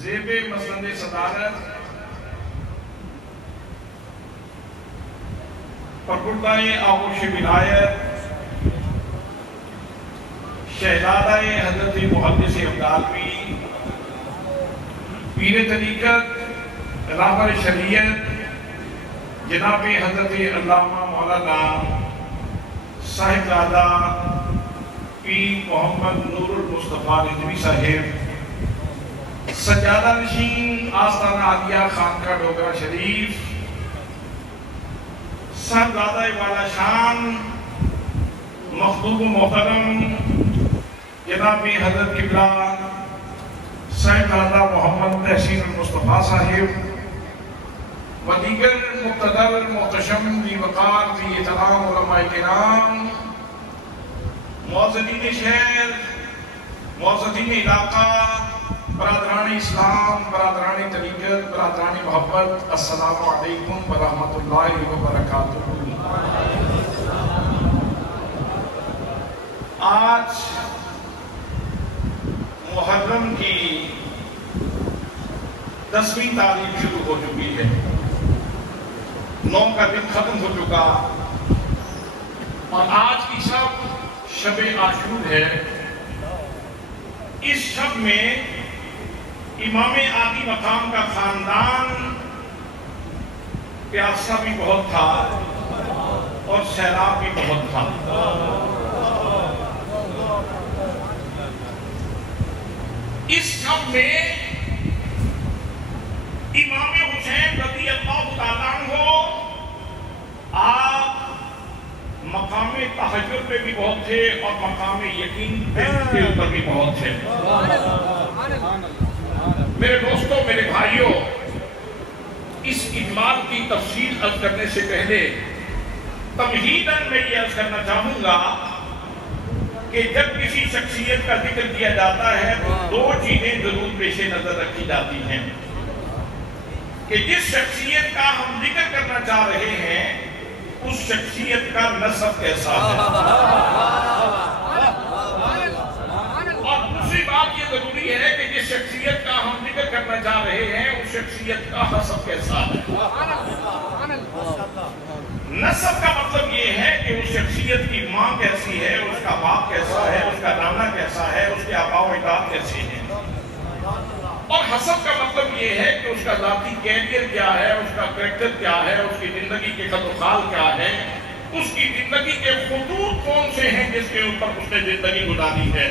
زیب مسند صدارت پرکردہ آغوش ولایت شہزادہ حضرت محدث عبدالوی پیر طریقت رہبر شریعت جناب حضرت علامہ مولانا صاحبزادہ پیر محمد نور المصطفیٰ ندوی صاحب سجادہ نشین آستانہ عالیہ خانقاہ ڈوگرہ شریف صاحبزادہ والا شان مخدوم و محترم جناب حضرت قبلہ صاحبزادہ محمد تحسین المصطفیٰ صاحب و دیگر مقتدر محتشم ذی وقار ذی احترام علماء کرام معززین شہر معززین علاقہ برادران اسلام برادران طریقت برادران محبت السلام علیکم ورحمۃ اللہ وبرکاتہ۔ آج محرم کی 10ویں تاریخ شروع ہو چکی ہے، 9 کا دن ختم ہو چکا اور آج کی شب عاشور ہے۔ اس شب میں امام عالی مقام کا خاندان پیاسا بھی بہت تھا اور سیلاب بھی بہت تھا۔ اس شب میں امام حسین رضی اللہ تعالیٰ عنہ آپ مقام تہجد پہ بھی بہت تھے اور مقام یقین پہ اوپر بھی بہت تھے۔ میرے دوستوں، میرے بھائیوں، اس اجمال کی تفصیل عرض کرنے سے پہلے تمہیداً میں یہ عرض کرنا چاہوں گا کہ جب کسی شخصیت کا ذکر کیا جاتا ہے تو 2 چیزیں ضرور پیش نظر رکھی جاتی ہیں کہ جس شخصیت کا ہم ذکر کرنا چاہ رہے ہیں اس شخصیت کا نسب کیسا ہے، اور دوسری بات یہ ضروری ہے کہ جس شخصیت کا ہم ذکر کرنا چاہ رہے ہیں اس شخصیت کا حسب کیسا ہے۔ نسب کا مطلب یہ ہے کہ اس شخصیت کی ماں کیسی ہے، اس کا باپ کیسا ہے، اس کا نانا کیسا ہے، اس کے آباء و اجداد کیسے ہیں، اور حسب کا مطلب یہ ہے کہ اس کا ذاتی کیریئر کیا ہے، اس کا کریکٹر کیا ہے، اس کی زندگی کے خط و خال کیا ہے، اس کی زندگی کے خطوط کون سے ہیں جس کے اوپر اس نے زندگی گزاری ہے۔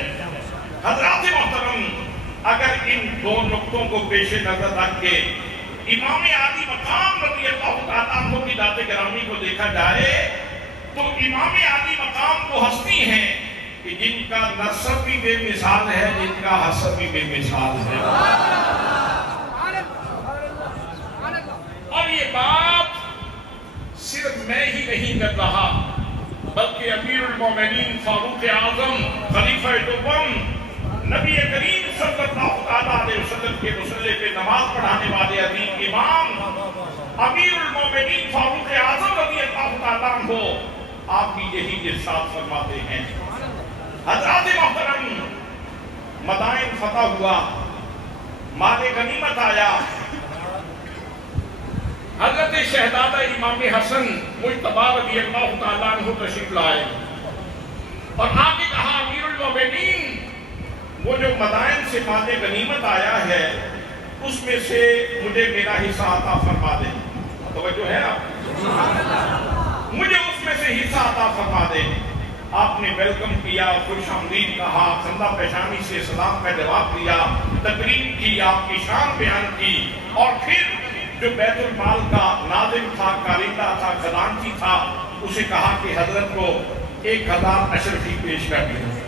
حضرات محترم، اگر ان 2 نقطوں کو پیش نظر رکھ کے امام عالی مقام رضی اللہ تعالیٰ عنہ کی ذات گرامی کو دیکھا جائے تو امام عالی مقام وہ ہستی ہیں کہ جن کا نسب بھی بے مثال ہے، جن کا حسب بھی بے مثال ہے، اور یہ بات صرف میں ہی نہیں کر رہا بلکہ امیر المومنین فاروق اعظم خلیفہ دوم نبی کریم صلی اللہ علیہ وسلم کے مصلی پہ نماز پڑھانے والے عظیم امام امیر المومنین فاروق اعظم رضی اللہ تعالیٰ عنہ آپ بھی یہی ارشاد فرماتے ہیں۔ حضرات محترم، مدائن فتح ہوا، مال غنیمت آیا، حضرت شہزادہ امام حسن مجتبی رضی اللہ تعالیٰ عنہ تشریف لائے اور آگے کہا امیر المومنین وہ جو مدائن سے مال غنیمت آیا ہے اس میں سے مجھے میرا حصہ عطا فرما دیں۔ توجہ ہے آپ؟ مجھے اس میں سے حصہ عطا فرما دیں۔ آپ نے ویلکم کیا، خوش آمدید کہا، خندہ پیشانی سے سلام کا جواب دیا، تقریب کی، آپ کی شان بیان کی، اور پھر جو بیت المال کا ناظم تھا، کاریندہ تھا، خزانچی تھا، اسے کہا کہ حضرت کو 1000 اشرفی پیش کر دیا۔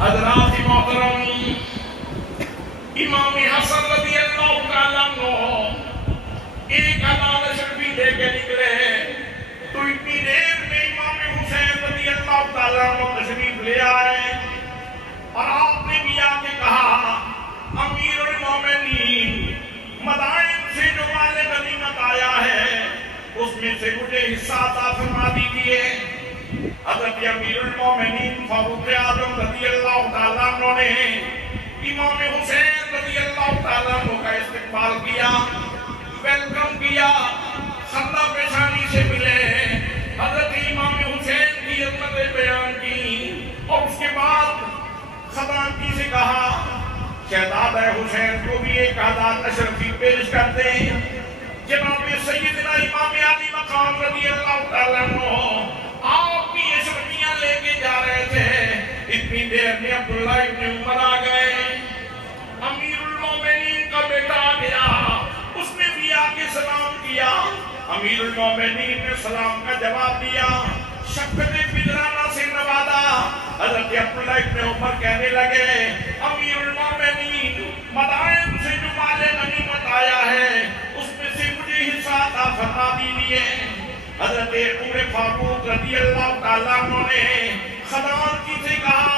حضرات محترم، امام حسن رضی اللہ تعالیٰ عنہ 1000 اشرفی لے کے نکلے تو اتنی دیر میں امام حسین رضی اللہ تعالیٰ عنہ تشریف لے آئے اور آپ نے بھی آ کے کہا امیر المومنین مدائن سے جو مال غنیمت آیا ہے اس میں سے مجھے حصہ عطا فرما دیجئے۔ حضرت امیر المومنین فاروق اعظم رضی اللہ تعالیٰ عنہ نے امام حسین رضی اللہ تعالیٰ عنہ کا استقبال کیا، ویلکم کیا، خندہ پیشانی سے ملے، حضرت امام حسین کی عظمت بیان کی، اور اس کے بعد خزانچی سے کہا شہزادہ حسین کو بھی ایک آزاد اشرفی پیش کرتے ہیں۔ جناب سیدنا امام علی مقام رضی اللہ تعالیٰ عنہ آپ کی اشرفیاں لے کے جا رہے تھے، اتنی دیر میں عبداللہ ابن عمر آ گئے، امیر المومنین کا بیٹا آ گیا، اس نے بھی آ کے سلام کیا، امیر المومنین نے سلام کا جواب دیا، شفقت فضلانہ سے نوازا۔ حضرت عبداللہ ابن عمر کہنے لگے امیر المومنین مدائن سے جو مال غنیمت آیا ہے اس میں سے مجھے حصہ عطا فرما دیجیے۔ حضرت عمر فاروق رضی اللہ تعالیٰ عنہ نے خزانچی سے کہا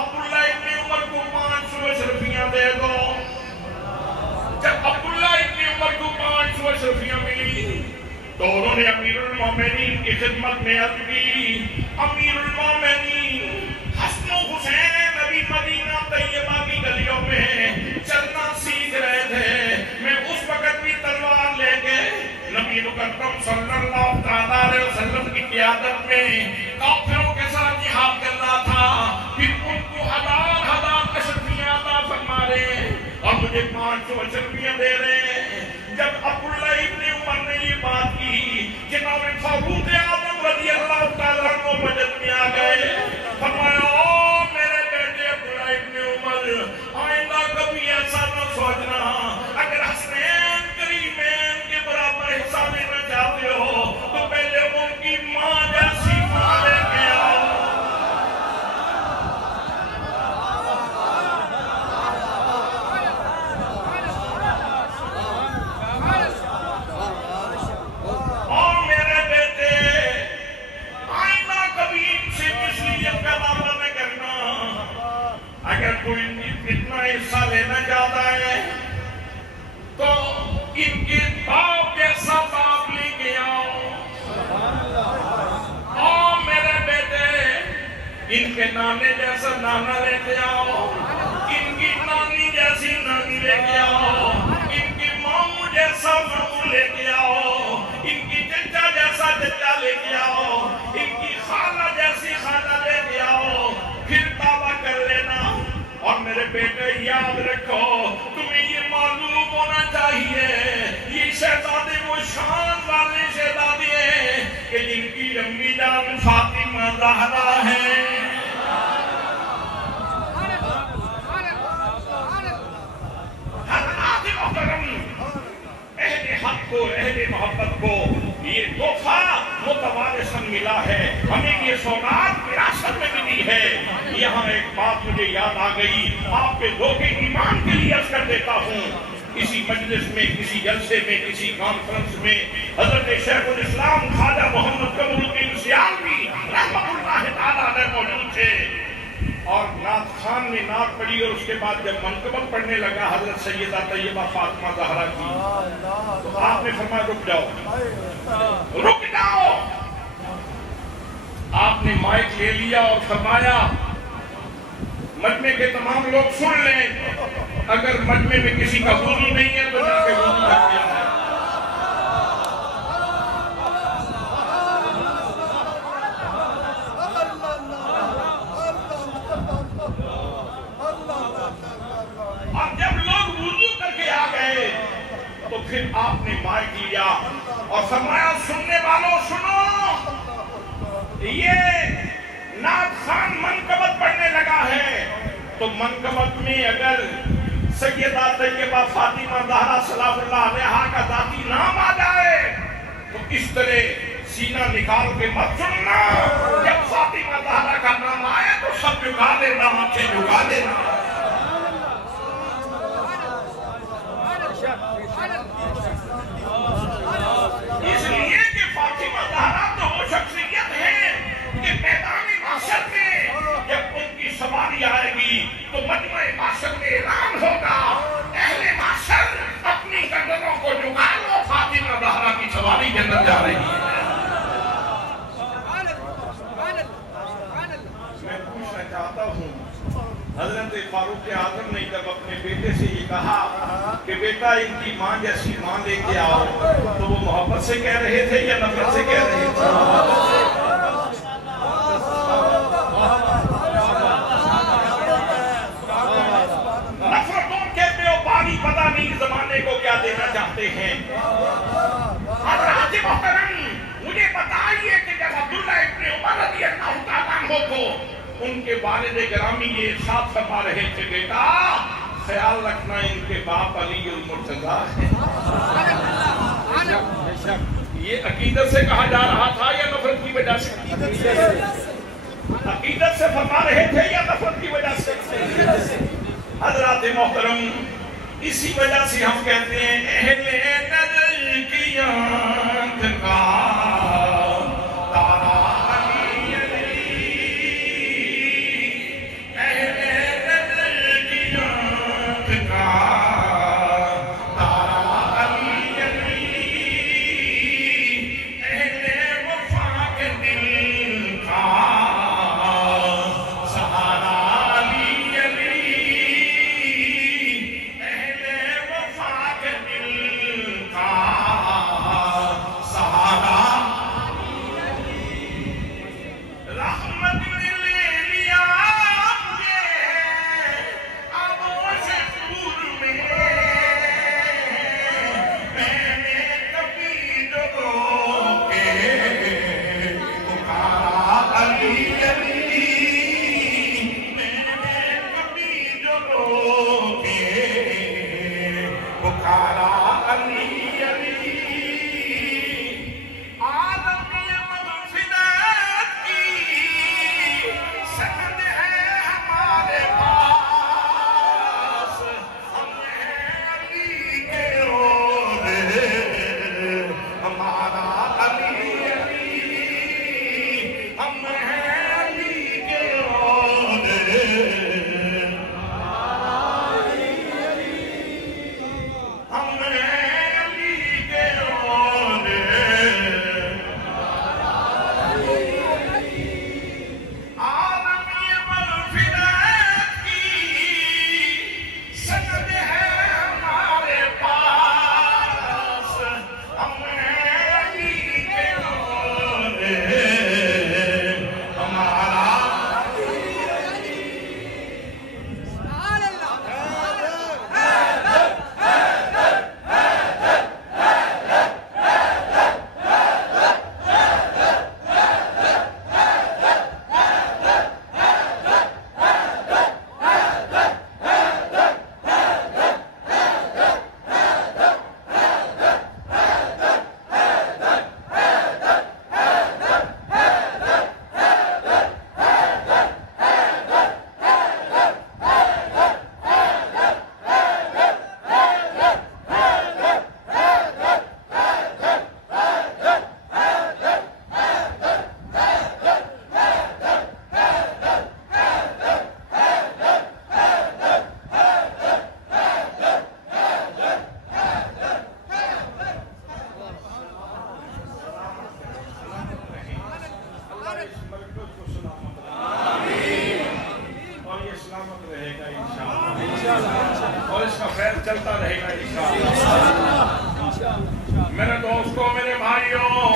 عبداللہ ابن عمر کو 500 اشرفیاں دے دو۔ جب عبداللہ ابن عمر کو 500 اشرفیاں ملی تو انہوں نے امیر المومنین کی خدمت میں عرض کی امیر المومنین حسن و حسین ابھی مدینہ طیبہ کی گلیوں میں چلنا سیکھ رہے تھے، میں اس وقت بھی تلوار لے کے نبی مکرم صلی اللہ علیہ وسلم کی قیادت میں کافروں کے ساتھ جہاد کرنا تھا، پھر ان کو ہزار اشرفیاں عطا فرما رہے اور مجھے 500 اشرفیاں دے رہے ہیں۔ جب عبداللہ ابن عمر نے یہ بات کی جناب فاروق اعظم رضی اللہ تعالیٰ عنہ مجد میں آ گئے، فرمایا او میرے بیٹے عبداللہ ابن عمر آئندہ کبھی ایسا نہ سوچنا، اگر حسنین کریمین کے برابر حصہ لینا چاہتے ہو تو پہلے ان کی ماں جیسی ماں لے کے آؤ۔ اگر کوئی اتنا حصہ لینا چاہتا ہے تو ان کے باپ جیسا باپ لے کے آؤ، اور میرے بیٹے ان کے نانے جیسا نانا لے کے آؤ، ان کی نانی جیسی نانی لے کے آؤ، ان کی ماموں جیسا ماموں لے کے آؤ، ان کی چچا جیسا چچا لے کے آؤ، ان کی خالہ جیسی خالہ لے کے آؤ، پھر دعویٰ کر لینا۔ اور میرے بیٹے یاد رکھو تمہیں یہ معلوم ہونا چاہیے یہ شہزادے وہ شان والے شہزادے ہیں کہ جن کی امی جان فاطمہ زہرا ہے۔ حضرات محترم، اہل حق کو اہل محبت کو یہ تحفہ متوارثاً ملا ہے، ہمیں یہ سوغات وراثت میں ملی ہے۔ یہاں ایک بات مجھے یاد آ گئی، آپ کے ذوق ایمان کے لیے عرض کر دیتا ہوں۔ کسی مجلس میں، کسی جلسے میں، کسی کانفرنس میں حضرت شیخ الاسلام خواجہ محمد قمر الدین سیالوی رحمۃ اللہ تعالیٰ علیہ موجود تھے، اور نعت خان نے نعت پڑھی اور اس کے بعد جب منقبت پڑھنے لگا حضرت سیدہ طیبہ فاطمہ زہرا کی تو آپ نے فرمایا رک جاؤ، رک جاؤ۔ آپ نے مائک لے لیا اور فرمایا مجمع کے تمام لوگ سن لیں، اگر مجمع میں کسی کا وضو نہیں ہے تو جا کے وضو کر دیا ہے۔ اور جب لوگ وضو کر کے آ گئے تو پھر آپ نے مائک لیا اور فرمایا سننے والوں سنو، یہ نعت خان منقبت پڑھنے لگا ہے تو منقبت میں اگر سیدہ طیبہ فاطمہ زہرا سلام اللہ علیہا کا ذاتی نام آ جائے تو اس طرح سینہ نکال کے مت سننا، جب فاطمہ زہرا کا نام آئے تو سب جھکا دینا، آنکھیں جھکا دینا۔ اس لیے کہ فاطمہ زہرا تو وہ شخصیت ہے کہ میدان محشر میں جب ان کی سواری آئے گی تو مجمع محشر میں اعلان ہوگا اہل محشر اپنی گردنوں کو جھکا لو، فاطمہ زہرا کی سواری جنت جا رہی ہے۔ میں پوچھنا چاہتا ہوں حضرت فاروق اعظم نے جب اپنے بیٹے سے یہ کہا کہ بیٹا ان کی ماں جیسی ماں لے کے آؤ، تو وہ محبت سے کہہ رہے تھے یا نفرت سے کہہ رہے تھے؟ نفرتوں کے بیوباری پتہ نہیں زمانے کو کیا دینا چاہتے ہیں۔ حضرات محترم، مجھے بتائیے کہ جب عبداللہ ابن عمر رضی اللہ تعالیٰ عنہ کو ان کے والد گرامی یہ ارشاد فرما رہے تھے، بیٹا خیال رکھنا ان کے باپ علی المرتضیٰ ہیں۔ یہ عقیدت سے کہا جا رہا تھا یا نفرت کی وجہ سے؟ عقیدت سے فرما رہے تھے یا نفرت کی وجہ سے؟ حضرات محترم، اسی وجہ سے ہم کہتے ہیں اہل نظر کی یاد کا تارا علی علی، اہل نظر کی یاد کا تارا علی علی، اہل وفا کے دل کا سہارا علی علی، اہل وفا کے دل کا سہارا رحمت نے لے لیا مجھے آغوش دور میں، میں نے کبھی جو رو کے پکارا علی علی، میں نے کبھی جو رو کے پکارا علی علی، عالمی مغفرت کی سند ہے ہمارے پاس، ہم ہیں علی کے روزے، ہمارا علی علی، ہم ہیں علی کے روزے، ہم ہیں علی کے روزے، عالمی مغفرت کی سند ہے ہمارے پاس، ہم ہیں علی کے روزے، ہمارا اور یہ سلامت رہے گا انشاءاللہ، اور اس کا خیر چلتا رہے گا انشاءاللہ۔ میرے دوستوں، میرے بھائیوں،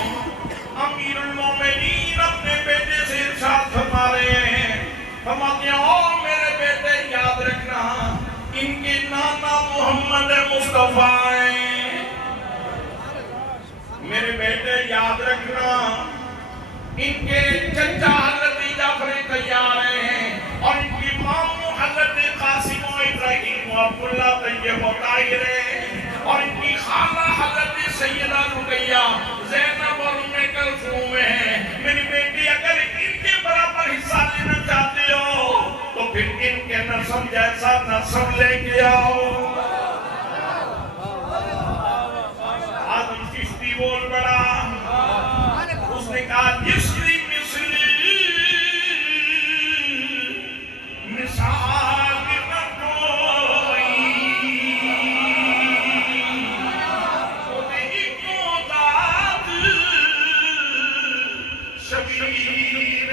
امیر المومنین اپنے بیٹے سے ارشاد فرما رہے ہیں، فرماتے ہیں او میرے بیٹے یاد رکھنا ان کے نانا محمد مصطفیٰ ہیں، میرے بیٹے یاد رکھنا ان کے چچا حضرت جعفر طیار ہیں، اور ان کی ماں حضرت قاسم و ابراہیم و عبداللہ طیب و طاہر ہیں، اور ان کی خالہ حضرت سیدہ رقیہ زینب اور ام کلثوم ہیں۔ میری بیٹی اگر ان کے برابر حصہ لینا چاہتے ہو تو پھر ان کے نسب جیسا نسب لے کے آؤ۔ آدم چشتی بول بڑا، اس نے کہا جسری مثلی مثال نہ کوئی، خودی کو داد شبیر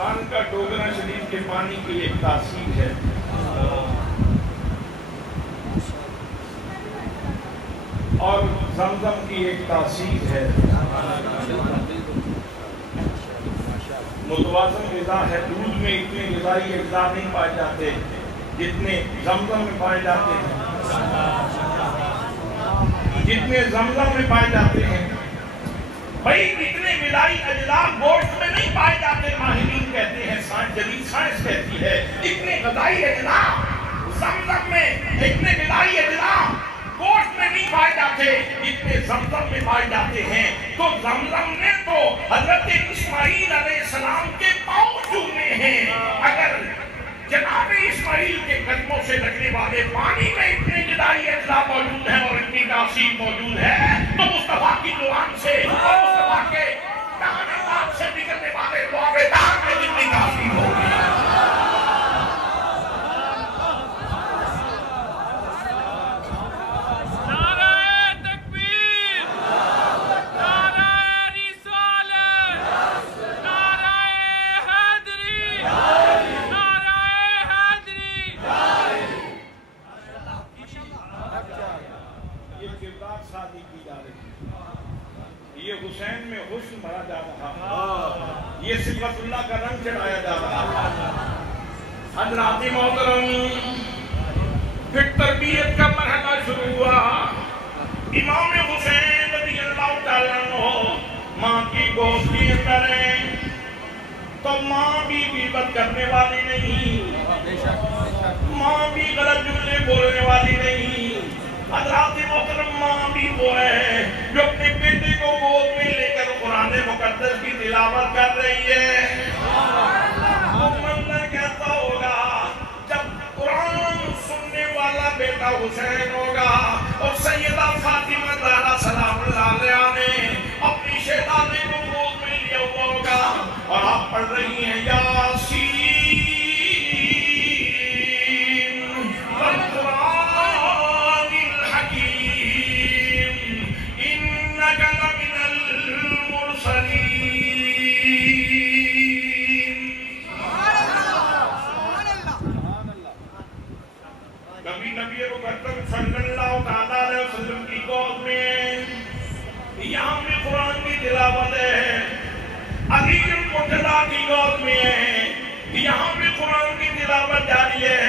خان کا ڈوگرا شریف کے پانی کی ایک تاثیر ہے، اور زمزم کی ایک تاثیر ہے۔ متوازن غذا ہے، دودھ میں اتنے غذائی اجزاء نہیں پائے جاتے جتنے زمزم میں پائے جاتے ہیں، جتنے زمزم میں پائے جاتے ہیں۔ بھائی اتنے غذائی اجزاء گوشت میں نہیں پائے جاتے، ماہرین کہتے ہیں، جدید سائنس کہتی ہے اتنے غذائی اجزاء زمزم میں، اتنے غذائی اجزاء گوشت میں نہیں پائے جاتے اتنے زمزم میں پائے جاتے ہیں۔ تو زمزم نے تو حضرت اسماعیل علیہ السلام کے پاؤں چومے ہیں۔ اگر جناب اسماعیل کے قدموں سے لگنے والے پانی میں اتنے غذائی اجزاء موجود ہیں اور اتنی تاثیر موجود ہے، تو مصطفیٰ کی زبان سے اور مصطفیٰ کے دہان پاک سے نکلنے والے دعویدار میں جتنی تاثیر ہوگی۔ یہ حسین میں حسن بھرا جا رہا، یہ صفت اللہ کا رنگ چڑھایا جا رہا۔ حضرات محترم، پھر تربیت کا مرحلہ شروع ہوا۔ امام حسین رضی اللہ تعالیٰ عنہ ماں کی گود لیے کریں تو ماں بھی غیبت کرنے والی نہیں، ماں بھی غلط جملے بولنے والی نہیں۔ حضرات محترم، ماں بھی وہ ہے جو اپنے بیٹے کو گود میں لے کر قرآن مقدس کی تلاوت کر رہی ہے۔ وہ منظر کیسا ہوگا جب قرآن سننے والا بیٹا حسین ہوگا اور سیدہ فاطمہ زہرا سلام اللہ علیہا نے اپنی شہزادی کو گود میں لیا ہوا ہوگا اور آپ پڑھ رہی ہیں یاسین صلی اللہ علیہ وسلم کی گود میں یہاں میں قرآن کی تلاوت ہے، علی المرتضیٰ کی گود میں یہاں میں قرآن کی تلاوت جاری ہے۔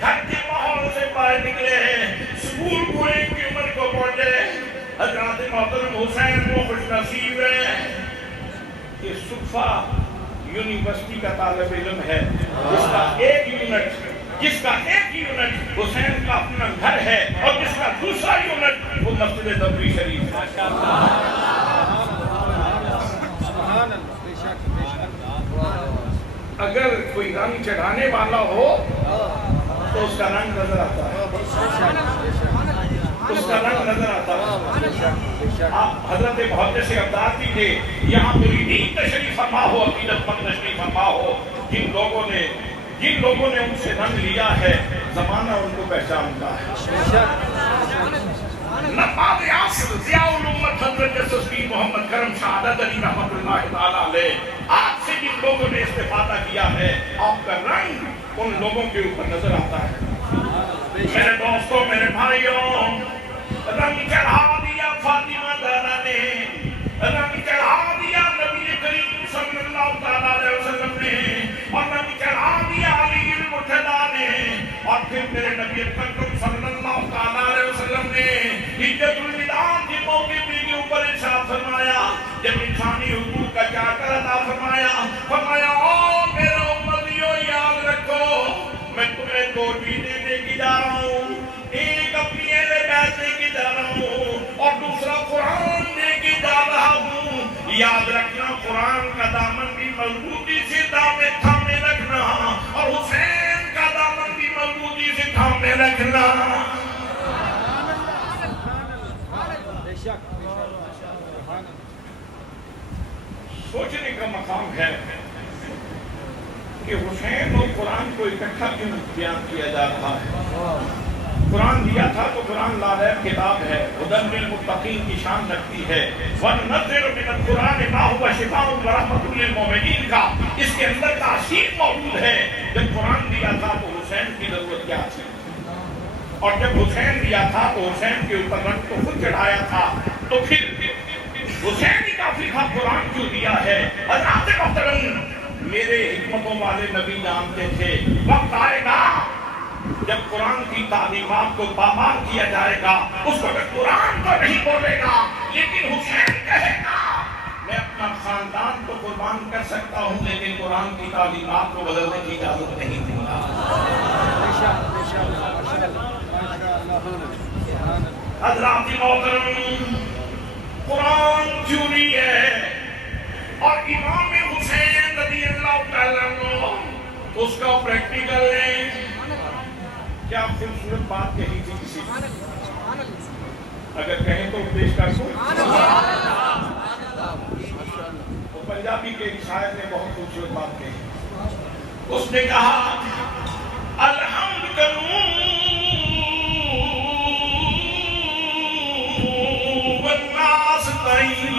گھر کے ماحول سے باہر نکلے ہیں، سکول پڑھنے کی عمر کو پہنچے۔ حضرات محترم حسین وہ خوش نصیب ہے کہ صفا یونیورسٹی کا طالب علم ہے جس کا ایک یونٹ حسین کا اپنا گھر ہے اور جس کا دوسرا یونٹ وہ مسجد نبوی شریف ہے۔ اگر کوئی رنگ چڑھانے والا ہو تو اس کا رنگ نظر آتا ہے، اس کا رنگ نظر آتا ہے۔ آپ حضرت محدث عبداللہ تھے، یہاں پوری دین تشریف فرما ہو، عقیدت مند تشریف فرما ہو، جن لوگوں نے ان سے رنگ لیا ہے، زمانہ ان کو پہچانتا ہے۔ نقاد عصر ضیاء الامت حضرت سسکی محمد کرم شہادت علی رحمت اللہ تعالیٰ علیہ، آپ سے جن لوگوں نے استفادہ کیا ہے، آپ کا رنگ ان لوگوں کے اوپر نظر آتا ہے۔ میرے دوستوں، میرے بھائیوں، رنگ چڑھا دیا فاطمہ زہرا نے، رنگ چڑھا دیا نبی کریم صلی اللہ علیہ وسلم نے، اور رنگ چڑھا دیا علی المرتضیٰ نے، اور پھر میرے نبی اکرم صلی اللہ علیہ وسلم نے حجت الوداع کے موقع کے اوپر ارشاد فرمایا، جب انسانی حقوق کا چارٹر عطا فرمایا او میرے امتیوں یاد رکھو، میں تمہیں دو چیزیں دے کے جا رہا ہوں، ایک اپنی اہل بیت دے کے جا رہا ہوں اور دوسرا قرآن دے کے جا رہا ہوں۔ یاد رکھنا، قرآن کا دامن بھی مضبوطی سے تھامے رکھنا اور حسین کا دامن بھی مضبوطی سے تھامے رکھنا۔ سوچنے کا مقام ہے کہ حسین اور قرآن کو اکٹھا کیوں بیان کیا جا رہا ہے۔ قرآن دیا تھا تو قرآن لارب کتاب ہے، ہدی للمتقین کی شان رکھتی ہے۔ وَنُنَزِّلُ مِنَ الْقُرْآنِ مَا هُوَ شِفَاءٌ وَرَحْمَةٌ لِلْمُؤْمِنِينَ کا اس کے اندر تاثیر موجود ہے. جب قرآن دیا تھا تو حسین کی ضرورت کیا تھی, اور جب حسین دیا تھا تو حسین کے اوپر رنگ کو خود چڑھایا تھا, تو پھر حسین ہی کافی تھا, قرآن کیوں دیا ہے؟ حضرات محترم, میرے حکمتوں والے نبی جانتے تھے وقت آئے گا جب قرآن کی تعلیمات کو پامال کیا جائے گا. اس کو قرآن تو نہیں بولے گا لیکن حسین کہے گا میں اپنا خاندان تو قربان کر سکتا ہوں لیکن قرآن کی تعلیمات کو بدلنے کی اجازت نہیں دوں گا. حضرات محترم, قرآن تھیوری ہے اور امام حسین رضی اللہ تعالیٰ عنہ اس کا پریکٹیکل ہے. کیا خوبصورت بات کہی تھی کسی نے, اگر کہیں تو پیش کر سو. وہ پنجابی کے ایک شاعر نے بہت خوبصورت بات کہی. اس نے کہا الحمد کروں والناس تعین,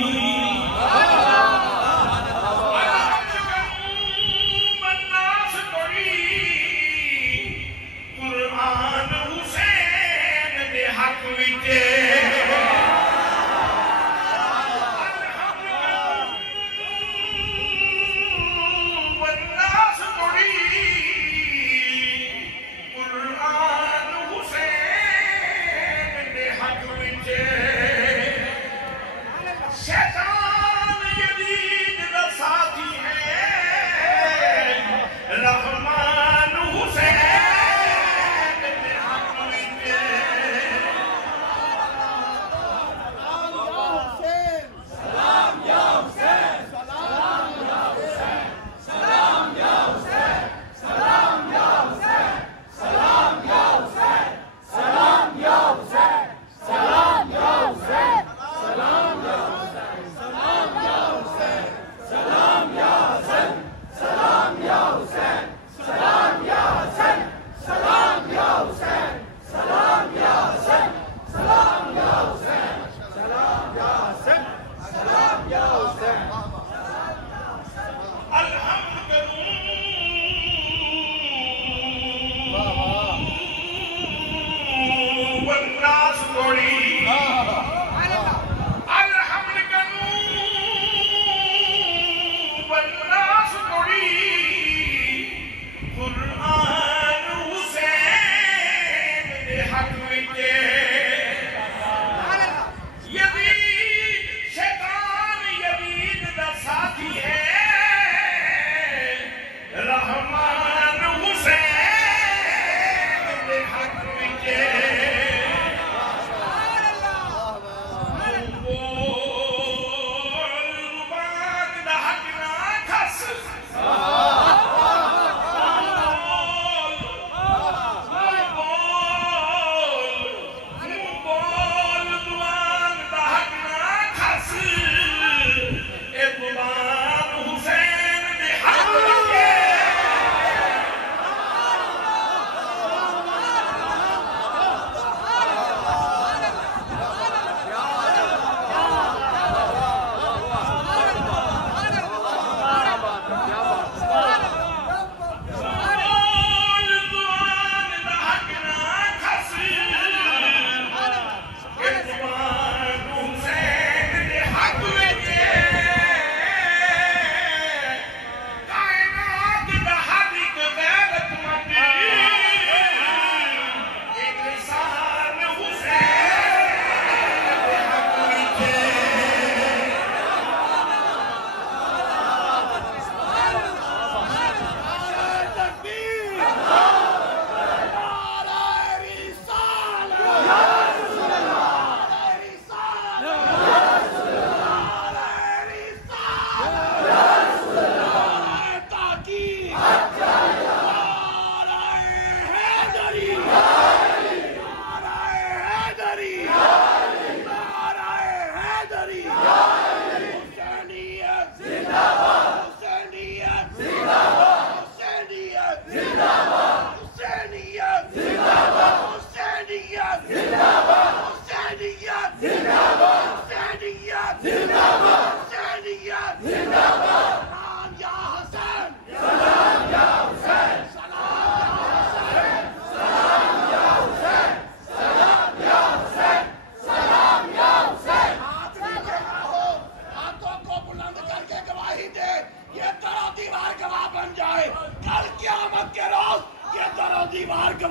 زندہ باد حسینیت زندہ باد. یا حسین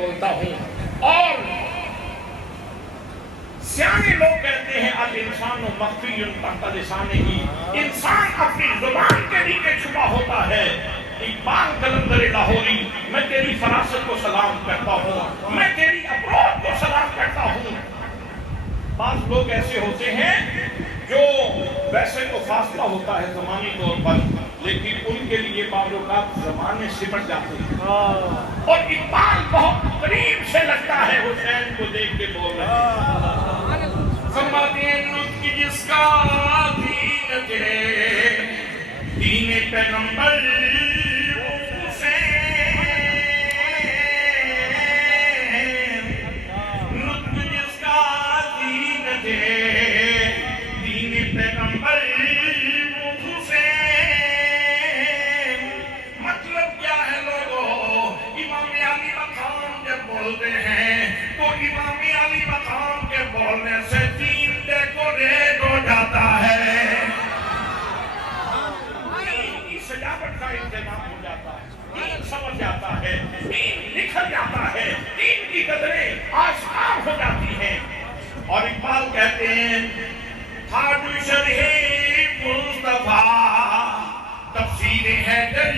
بولتا ہوں. اور سیانے لوگ کہتے ہیں الانسان مخفی تحت لسانہ، انسان اپنی زبان کے نیچے چھپا ہوتا ہے. اقبال قلندر لاہوری، میں تیری فراست کو سلام کرتا ہوں، میں تیری اپروچ کو سلام کرتا ہوں. بعض لوگ ایسے ہوتے ہیں جو ویسے تو فاصلہ ہوتا ہے زمانی طور پر، لیکن ان کے لیے بعض اوقات زمانے سمٹ جاتے ہیں. اور اقبال بہت قریب سے لگتا ہے حسین کو دیکھ کے بول رہے ہیں. فرماتے ہیں نطق جس کا دین تیرے دین پیغمبر بولنے سے دین ڈیکوریٹ ہو جاتا ہے، دین کی سجاوٹ کا انتظام ہو جاتا ہے، دین سمجھ جاتا ہے، دین نکھر جاتا ہے، دین کی قدریں آشکار ہو جاتی ہیں. اور اقبال کہتے ہیں خاج شرح مصطفیٰ تفسیر حیدر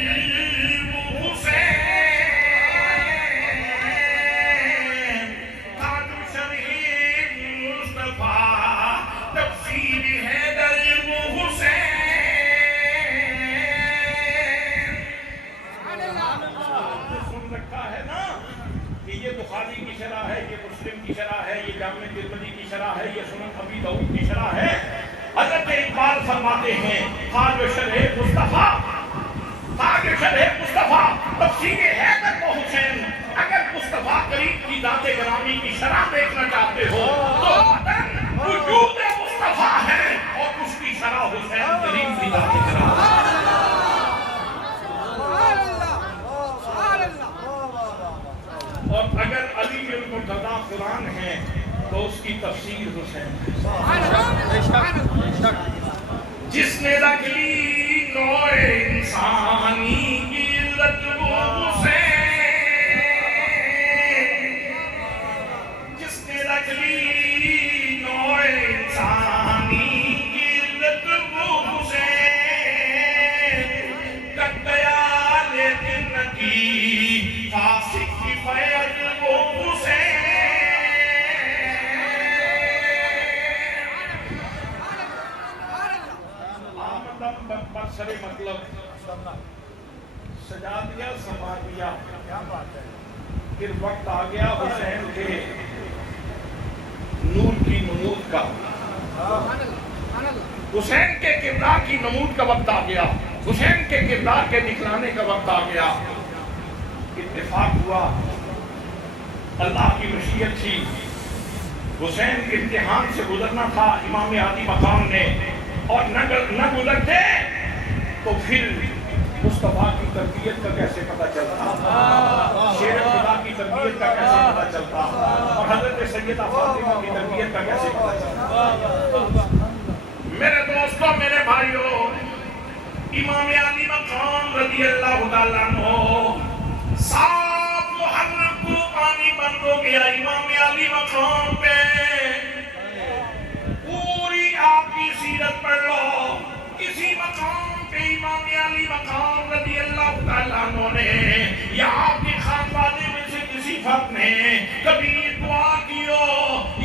بخاری کی شرح ہے، یہ مسلم کی شرح ہے، یہ جامع ترمذی کی شرح ہے، یہ سنن ابی داؤد کی شرح ہے. حضرت اقبال فرماتے ہیں خاج شرح مصطفیٰ، خاج شرح مصطفیٰ تفسیر حیدر و حسین. اگر مصطفیٰ کریم کی ذات گرامی کی شرح دیکھنا چاہتے ہو تو وجود مصطفیٰ ہے اور اس کی شرح حسین کریم کی ذات گرامی. اور اگر علی المرتضیٰ قرآن ہے تو اس کی تفسیر حسین ہے. جس نے رکھ لی نوع انسانی کی عزت وہ حسین، جس نے رکھ لی نوع انسانی کی عزت وہ حسین. کٹ گیا لیکن کی فاسق کی فیض وہ حسین. برسر مطلب سجا دیا سما دیا، پھر وقت آ گیا حسین کے نور کی نمود کا، حسین کے کردار کی نمود کا وقت آ گیا، حسین کے کردار کے دکھلانے کا وقت آ گیا. اتفاق ہوا، اللہ کی مشیت تھی، حسین کے امتحان سے گزرنا تھا امام عالی مقام نے، اور نہ گزرتے تو پھر مصطفیٰ کی تربیت کا کیسے پتہ چلتا، شیر خدا کی تربیت کا کیسے پتہ چلتا، اور حضرت سیدہ فاطمہ کی تربیت کا کیسے پتہ چلتا. میرے دوستوں، میرے بھائیوں، امام عالی مقام رضی اللہ تعالیٰ عنہ 7 محرم کو پانی بند ہو گیا امام عالی مقام پہ. پوری آپ کی سیرت پڑھ لو، کسی مقام پہ امام عالی مقام رضی اللہ تعالیٰ عنہ نے یا آپ کے خاندان میں سے کسی فرد نے کبھی دعا کیو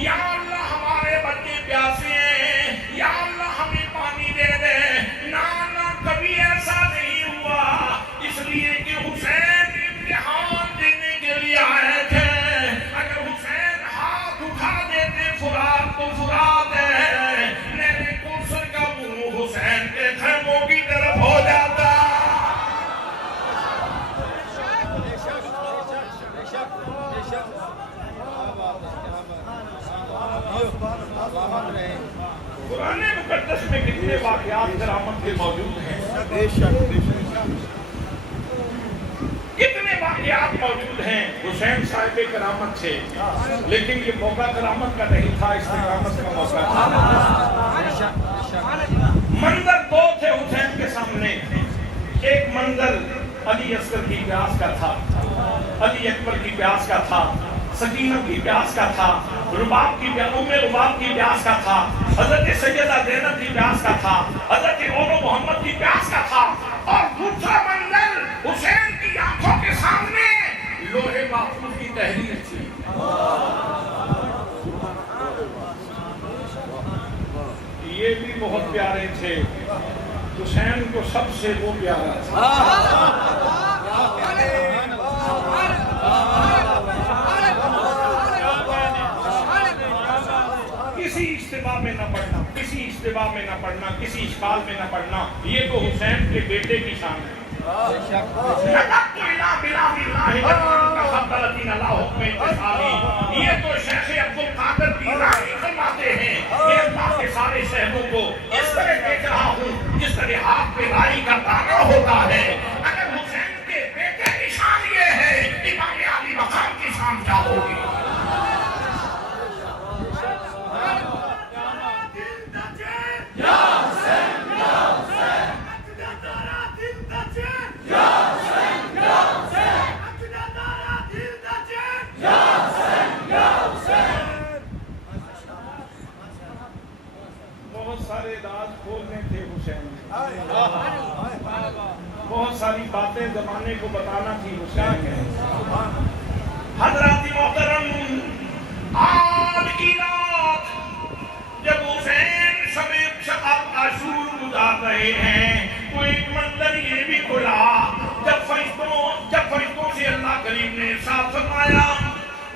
یا اللہ ہمارے بچے پیاسے ہیں، یا اللہ ہمیں پانی دے دے؟ نہ کبھی ایسا نہیں ہوا، اس لیے کہ حسین امتحان دینے کے لیے آئے تھے. اگر حسین ہاتھ اٹھا دیتے فرات تو فرات ہے، میرے کوثر کا منہ حسین کے خیموں کی طرف ہو جاتا. قرآن مقدس میں کتنے واقعات کرامت کے موجود ہیں، کتنے واقعات موجود ہیں. حسین صاحب کرامت تھے، لیکن یہ موقع کرامت کا نہیں تھا، استقامت کا موقع تھا. منظر 2 تھے حسین کے سامنے. ایک منظر علی اصغر کی پیاس کا تھا، علی اکبر کی پیاس کا تھا، سکینہ کی پیاس کا تھا، رباب کی پیاس کا تھا، حضرت سیدہ زینب کی پیاس کا تھا، حضرت اولو محمد کی پیاس کا تھا، اور دوسرا منظر حسین کی آنکھوں کے سامنے لوح محفوظ کی تحریر تھی۔ یہ بھی بہت پیارے تھے، حسین کو سب سے وہ پیارا تھا۔ کسی اجتماع میں نہ پڑھنا، کسی اجتماع میں نہ پڑھنا، کسی اشکال میں نہ پڑھنا، یہ تو حسین کے بیٹے کی شان ہے۔ یہ تو شیخ عبدالقادر جیلانی فرماتے ہیں کہ اللہ کے سارے شہدوں کو اس طرح دیکھ رہا ہوں جس طرح ہاتھ پہ رائی کا دانہ ہوتا ہے۔ اگر حسین کے بیٹے کی شان یہ ہے، امام علی مقام کی شان کیا ہوگی؟ بہت ساری باتیں زمانے کو بتانا تھی حسین کے۔ حضرات محترم، آج کی رات جب حسین شب عاشور گزار رہے ہیں تو ایک منظر یہ بھی کھلا، جب فرشتوں سے اللہ کریم نے ارشاد فرمایا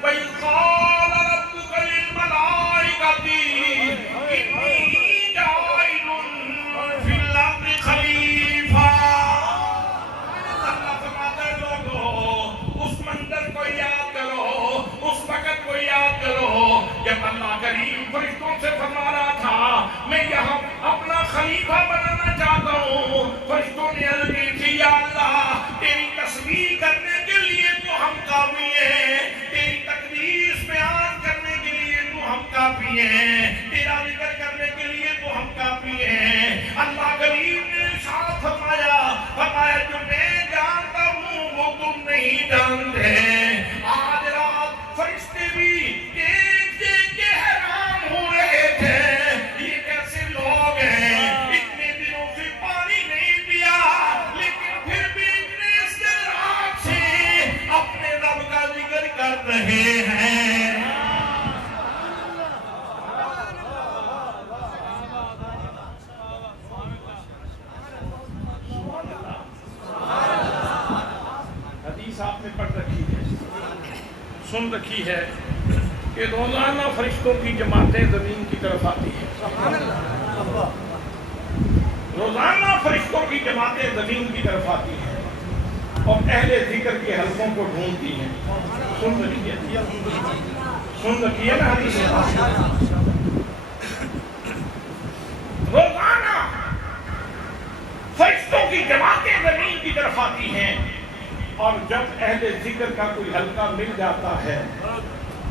وَإِذْ قَالَ رَبُّكَ لِلْمَلَائِكَةِ إِنِّي جَاعِلٌ فِي الْأَرْضِ خَلِيفَةً۔ اللہ فرماتا ہے لوگوں اس منظر کو یاد کرو، اس وقت کو یاد کرو جب اللہ کریم فرشتوں سے فرما رہا تھا میں یہاں اپنا خلیفہ بنانا چاہتا ہوں۔ فرشتوں نے عرض کی تھی یا اللہ تیری تسبیح کرنے کے لیے تو ہم کافی ہیں، تیری تقدیس بیان کرنے کے لیے تو ہم کافی ہیں، تیرا ذکر کرنے کے لیے تو ہم کافی ہیں۔ اللہ کریم نے ارشاد فرمایا جو میں جانتا ہوں وہ تم نہیں جانتے۔ آج رات فرشتے بھی دیکھ کے حیران ہو رہے تھے، یہ کیسے لوگ ہیں، اتنے دنوں سے پانی نہیں پیا لیکن پھر بھی اتنے استراحت سے اپنے رب کا ذکر کر رہے ہیں۔ آپ نے پڑھ رکھی ہے، سن رکھی ہے کہ روزانہ فرشتوں کی جماعتیں زمین کی طرف آتی ہیں، روزانہ فرشتوں کی جماعتیں زمین کی طرف آتی ہیں اور اہل ذکر کے حلقوں کو ڈھونڈتی ہیں۔ سن رکھی ہے نا حدیث؟ روزانہ فرشتوں کی جماعتیں زمین کی طرف آتی ہیں اور جب اہل ذکر کا کوئی حلقہ مل جاتا ہے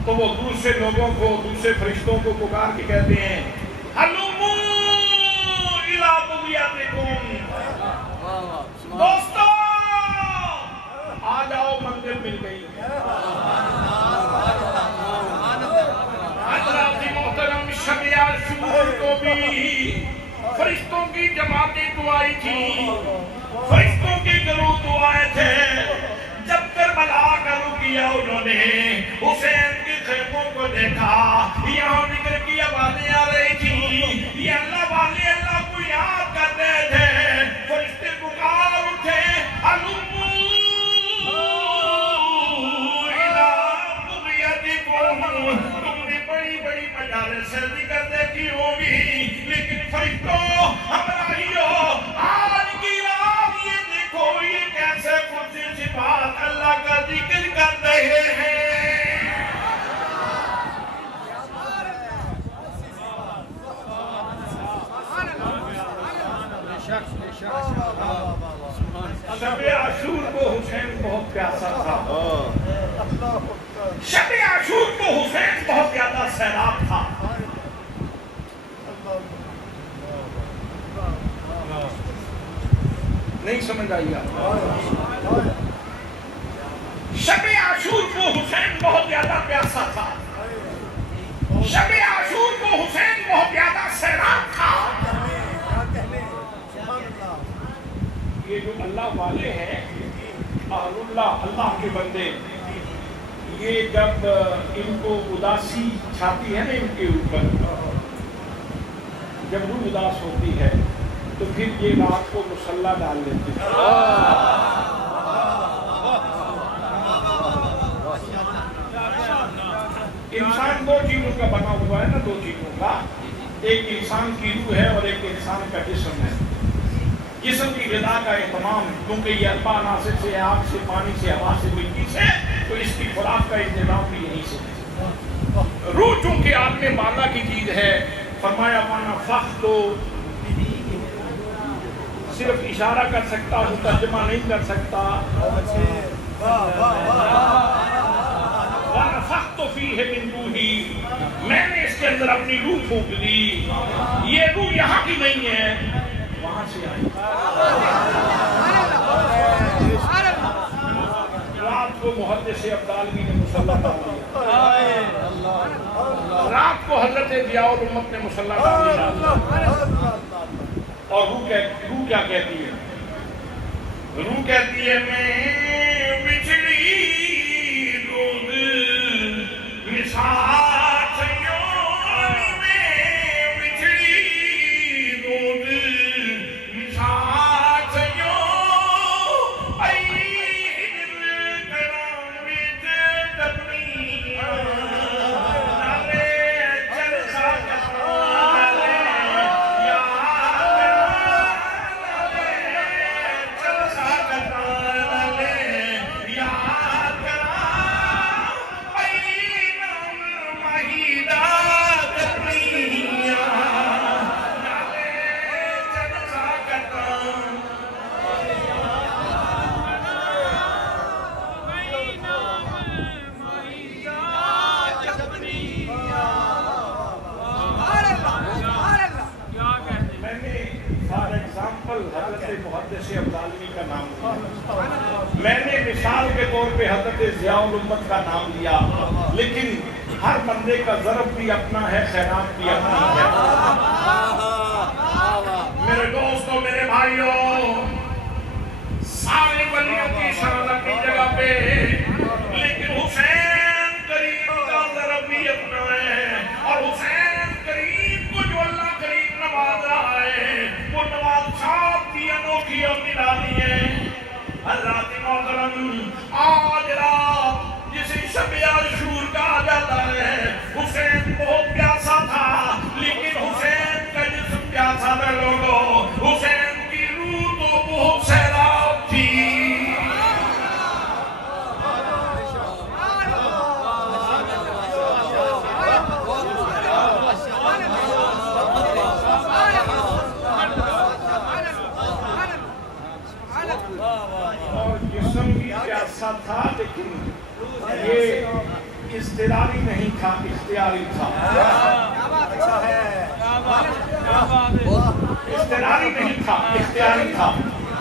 تو وہ دوسرے لوگوں کو، دوسرے فرشتوں کو پکار کے کہتے ہیں ہلومو الی بغیتکم، دوستو آ جاؤ منزل مل گئی۔ حضرات محترم، شب عاشور کو بھی فرشتوں کی جماعتیں تو آئی تھی، فرشتوں کے گروہ تو آئے تھے۔ جب کربلا کا رخ کیا انہوں نے حسین کے خیموں کو دیکھا، یہاں ذکر کی آوازیں آ رہی تھی، یہ اللہ والے اللہ کو یاد کر رہے تھے۔ فرشتے پکار اٹھے ہلومو الی بغیتکم، تم نے بڑی بڑی مجالس سے ذکر دیکھی ہوگی لیکن فرشتوں ہمراہیو آج کی رات یہ دیکھو یہ کیسے کرسی صفات اللہ کا ذکر کر رہے ہیں۔ شب عاشور کو حسین بہت پیاسا تھا، شب عاشور کو حسین بہت زیادہ سیراب تھا۔ نہیں سمجھ آئی آپ؟ شب حسین بہت زیادہ پیاسا تھا، شب عاشور کو حسین بہت زیادہ سیراب تھا۔ یہ جو اللہ والے ہیں، اہل اللہ، اللہ کے بندے، یہ جب ان کو اداسی چھاتی ہے نا ان کے اوپر، جب روح اداس ہوتی ہے تو پھر یہ رات کو مصلی ڈال لیتے ہیں۔ انسان دو چیزوں کا بنا ہوا ہے نا، دو چیزوں کا، ایک انسان کی روح ہے اور ایک انسان کا جسم ہے۔ جسم کی غذا کا اہتمام، کیونکہ یہ اربع عناصر سے، آگ سے، پانی سے، ہوا سے، مٹی سے، تو اس کی خوراک کا انتظام بھی یہیں سے ہے۔ روح چونکہ عالم بالا کی چیز ہے، فرمایا وانا فخلو، صرف اشارہ کر سکتا ہوں، ترجمہ نہیں کر سکتا۔ وَنَفَخْتُ فِيهِ مِن رُوحِي، میں نے اس کے اندر اپنی روح پھونک دی۔ یہ روح یہاں کی نہیں ہے، وہاں سے آئی۔ رات کو محدث عبدالوی نے مصلی ڈال دیا، رات کو حضرت ضیاء الامت نے مصلی ڈال دیا۔ اور روح کیا کہتی ہے؟ روح کہتی ہے میں بچڑی دودھ مساج میں بچڑی دودھ مساج میں نے مثال کے طور پہ حضرت ضیاء الامت کا نام لیا، لیکن ہر بندے کا ضرب بھی اپنا ہے، خیرات بھی اپنا ہے۔ میرے دوستوں، میرے بھائیوں، سارے ولیوں کی شان اپنی جگہ پہ، لیکن حسین کریم کا ضرب بھی اپنا ہے، اور حسین کریم کو جو اللہ کریم نواز رہا ہے، وہ نواز صاحب کی انوکھی اور نرالی ہے۔ اللہ کی محترم، آج رات جسے شب عاشور کہا جاتا ہے، حسین بہت پیاسا تھا، لیکن حسین کا جسم پیاسا تھا لوگوں، حسین کی روح تو بہت سیراب تھی۔ اور جسم بھی پیاسا تھا، لیکن یہ اضطراری نہیں تھا، اختیاری تھا۔ اضطراری نہیں تھا، اختیاری تھا۔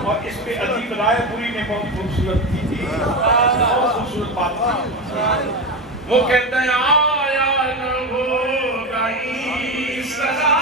اور اس پہ عجیب رائے پوری نے بہت خوبصورت کی تھی، بہت خوبصورت بات تھی۔ وہ کہتے ہیں آیا نہ ہوگا اس سزا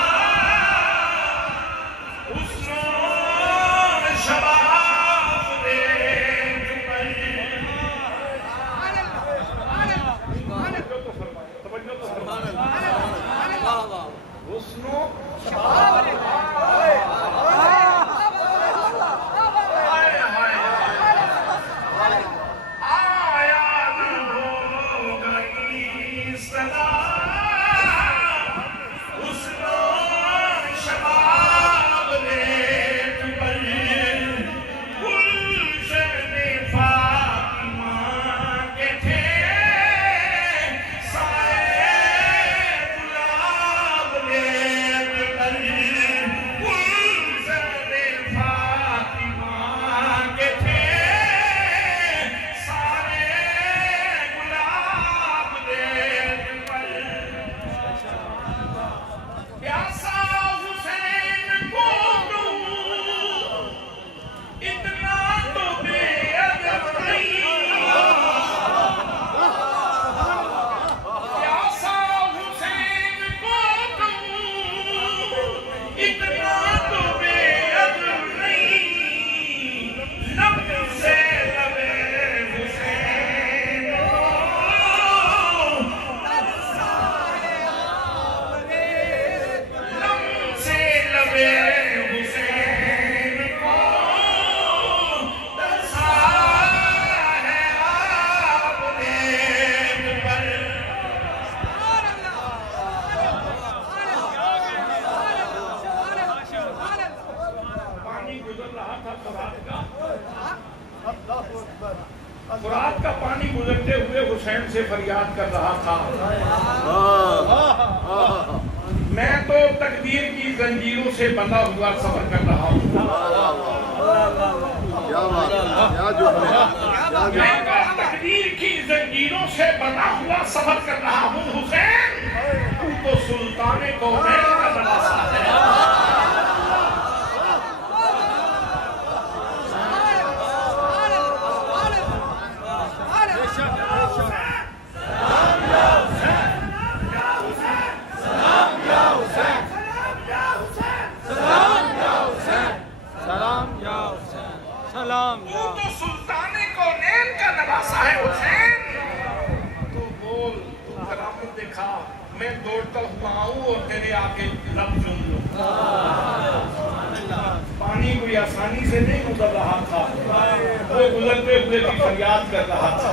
سے فریاد کر رہا تھا، میں تو تقدیر کی زنجیروں سے بندھا ہوا سفر کر رہا ہوں۔ میں تو تقدیر کی زنجیروں سے بندھا ہوا سفر کر رہا ہوں۔ حسین تو سلطان کونین کا نواسہ ہے۔ تو سلطان کونین کا نواسہ ہے حسین۔ تو بول، تو کرامت دکھا، میں دوڑتا ہوا آؤں اور تیرے آگے لب چن لوں۔ پانی کوئی آسانی سے نہیں گزر رہا تھا، وہ گزرتے ہوئے بھی فریاد کر رہا تھا۔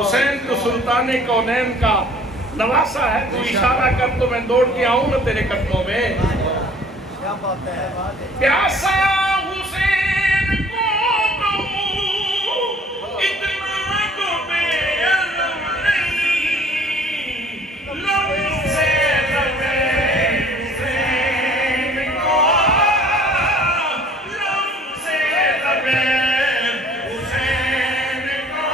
حسین تو سلطان کونین کا نواسہ ہے، تو اشارہ کر تو میں دوڑ کے آؤں نا تیرے قدموں میں۔ پیاسا حسین کو کہوں اتنا تو بے علم نہیں، لب سے لبے حسین کو، لب سے لبے حسین کو،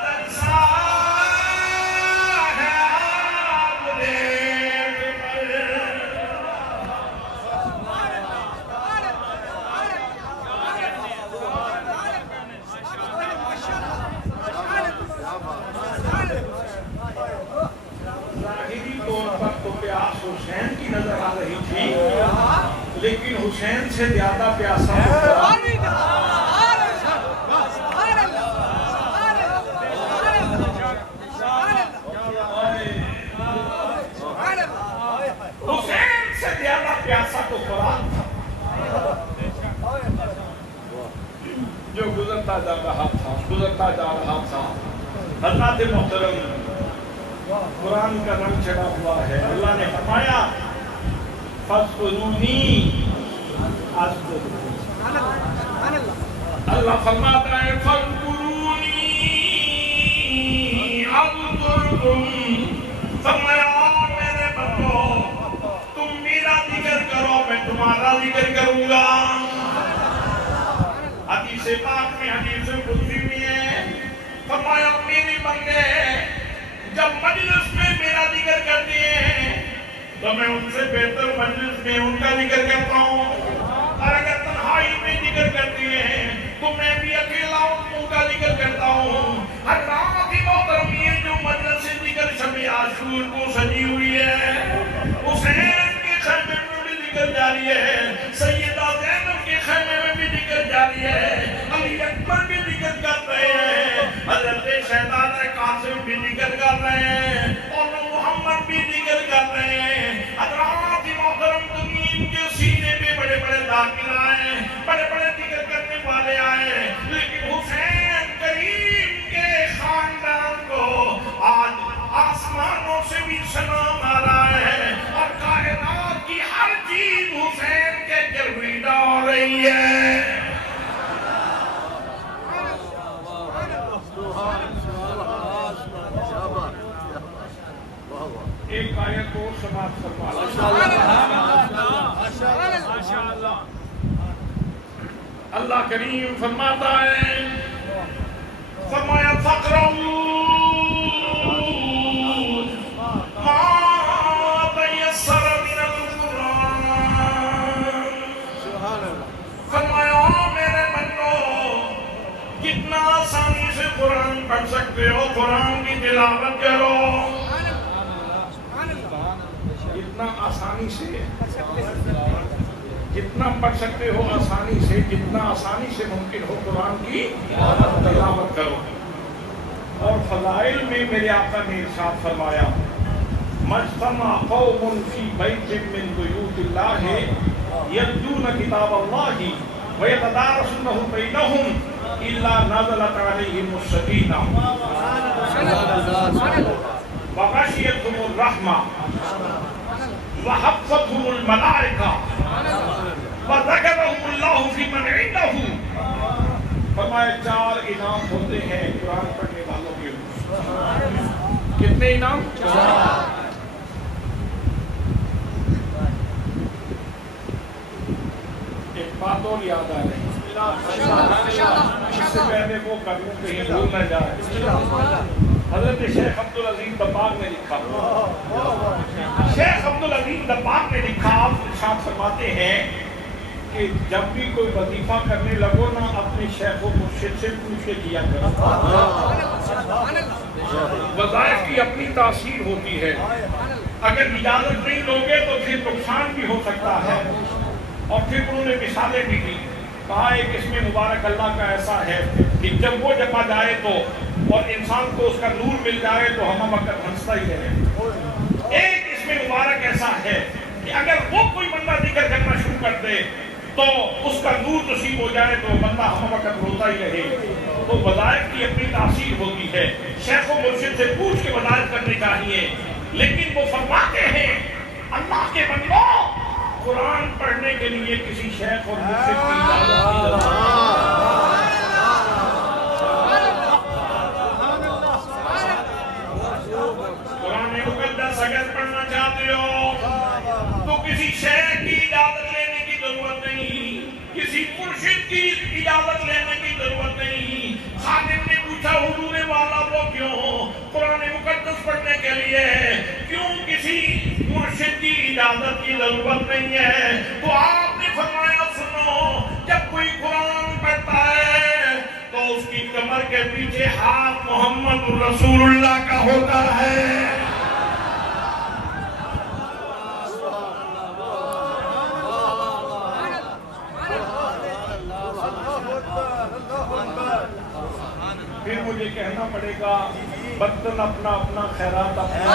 ترسا ہے آبرے حسین کی نظر آ رہی تھی، لیکن حسین سے زیادہ پیاسا حسین سے زیادہ پیاسا تو قرآن تھا، جو گزرتا جا رہا تھا۔ حضرات محترم، قرآن کا رنگ چڑھا ہوا ہے۔ اللہ نے فرمایا فَاذْكُرُونِي أَذْكُرْكُمْ، اللہ فرماتا ہے فَاذْكُرُونِي أَذْكُرْكُمْ، فرمایا میرے بندو تم میرا ذکر کرو میں تمہارا ذکر کروں گا۔ حدیث پاک میں، حدیث قدسی میں ہے، فرمایا میری بندے جب مجلس میں میرا ذکر کرتے ہیں تو میں ان سے بہتر مجلس میں ان کا ذکر کرتا ہوں، اور اگر تنہائی میں ذکر کرتے ہیں تو میں بھی اکیلا ان کا ذکر کرتا ہوں۔ ہر رات ہی محترم یہ جو مجلس ذکر شب عاشور کو سجی ہوئی ہے، حسین کے خیمے میں بھی ذکر جاری ہے، سیدہ زینب کے خیمے میں بھی ذکر جاری ہے، علی اکبر بھی ذکر کر رہے ہیں، حضرت شہزادہ قاسم بھی ذکر کر رہے ہیں، اور محمد بھی ذکر کر رہے ہیں۔ حضرات محترم دنیا کے سینے پہ بڑے بڑے داخل آئے، بڑے بڑے ذکر کرنے والے آئے، لیکن حسین کریم کے خاندان کو آج آسمانوں سے بھی سلام آ رہا ہے، اور کائنات کی ہر چیز حسین کے گرویدہ ہو رہی ہے۔ ایک آیت کو سماعت فرما اللہ کریم فرماتا ہے، فرمایا فَقْرَؤُوا مَا تَيَسَّرَ مِنَ الْقُرْآنِ، فرمایا میرے بندو جتنا آسانی سے قرآن پڑھ سکتے ہو قرآن کی تلاوت کرو، جتنا آسانی سے، جتنا پڑھ سکتے ہو آسانی سے، جتنا آسانی سے ممکن ہو قرآن کی تلاوت کرو۔ اور فضائل میں میرے آقا نے ارشاد فرمایا مَجْتَمَعَ قَوْمٌ فِي بَيْتٍ مِّن بُيُوتِ اللَّهِ يَتْلُونَ كِتَابَ اللَّهِ وَيَتَدَارَسُونَهُ بَيْنَهُمْ إِلَّا نَزَلَتْ عَلَيْهِمُ السَّكِينَةُ وَغَشِيَتْهُمُ الرَّحْمَةُ وَحَفَّتْهُمُ الْمَلَائِكَةُ وَذَكَرَهُمُ اللَّهُ فِي مَنْ عِندَهُ فرمایا 4 انعام ہوتے ہیں قرآن پڑھنے والوں کے اوپر. کتنے انعام؟ 4. ایک بات اور یاد آ رہی اس سے پہلے وہ کروں کہیں بھول نہ جائے. حضرت شیخ عبدالعزیز دباغ نے لکھا, شیخ عبدالعزیز دباغ نے لکھا, آپ ارشاد فرماتے ہیں کہ جب بھی کوئی وظیفہ کرنے لگو نا اپنے شیخ و مرشد سے پوچھ کے کیا کرو. وظائف کی اپنی تاثیر ہوتی ہے, اگر اجازت نہیں لوگے تو پھر نقصان بھی ہو سکتا ہے. اور پھر انہوں نے مثالیں بھی دی, کہا ایک اس میں مبارک اللہ کا ایسا ہے کہ جب وہ جپا جائے تو اور انسان کو اس کا نور مل جائے تو ہم وقت ہنستا ہی رہے. ایک اس میں مبارک ایسا ہے کہ اگر وہ کوئی بندہ ذکر کرنا شروع کر دے تو اس کا نور نصیب ہو جائے تو بندہ ہم وقت روتا ہی رہے. تو وظائف کی اپنی تاثیر ہوتی ہے, شیخ و مرشد سے پوچھ کے وظائف کرنے چاہیے. لیکن وہ فرماتے ہیں اللہ کے بندوں قرآن پڑھنے کے لیے کسی شیخ اور مرشد کی اجازت کی ضرورت قرآن مقدس اگر پڑھنا چاہتے ہو تو کسی شیخ کی اجازت لینے کی ضرورت نہیں, کسی مرشد کی اجازت لینے کی ضرورت نہیں. خادم نے پوچھا حضور والا وہ کیوں؟ قرآن مقدس پڑھنے کے لیے. کیوں کسی مرشد کی اجازت کی ضرورت نہیں ہے؟ تو آپ نے فرمایا سنو, جب کوئی قرآن پڑھتا ہے تو اس کی کمر کے پیچھے ہاتھ محمد رسول اللہ کا ہوتا ہے. پھر مجھے کہنا پڑے گا برتن اپنا اپنا خیرات اپنا,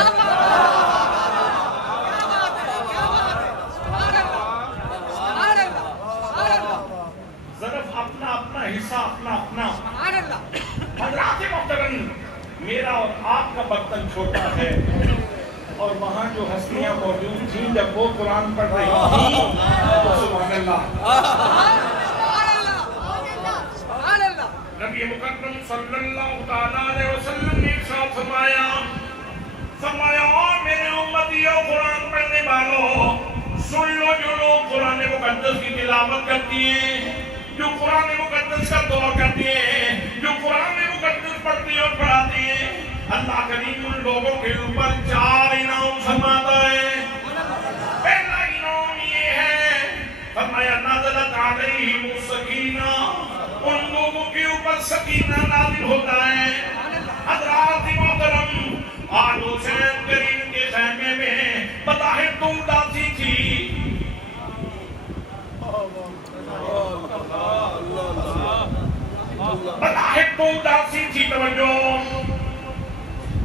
ظرف اپنا اپنا, حصہ اپنا اپنا. حضرات محترم, میرا اور آپ کا برتن چھوٹا ہے اور وہاں جو ہستیاں موجود تھیں جب وہ قرآن پڑھ رہی تھیں تو سبحان اللہ, نبی مکرم صلی اللہ تعالیٰ علیہ وسلم نے ارشاد فرمایا میرے امتیوں قرآن پڑھنے والوں سن لو, جو لوگ قرآن مقدس کی تلاوت کرتی ہیں, جو قرآن مقدس کا دور کرتی ہیں, جو قرآن مقدس پڑھتی اور پڑھاتی ہیں, اللہ کریم ان لوگوں کے اوپر 4 انعام فرماتا ہے. پہلا انعام یہ ہے, فرمایا نازلت علیہم السکینہ, ان لوگوں کے اوپر سکینہ نازل ہوتا ہے. حضرات محترم, آج حسین کریم کے خیمے میں بظاہر تو اداسی تھی, بظاہر تو اداسی تھی, توجہ,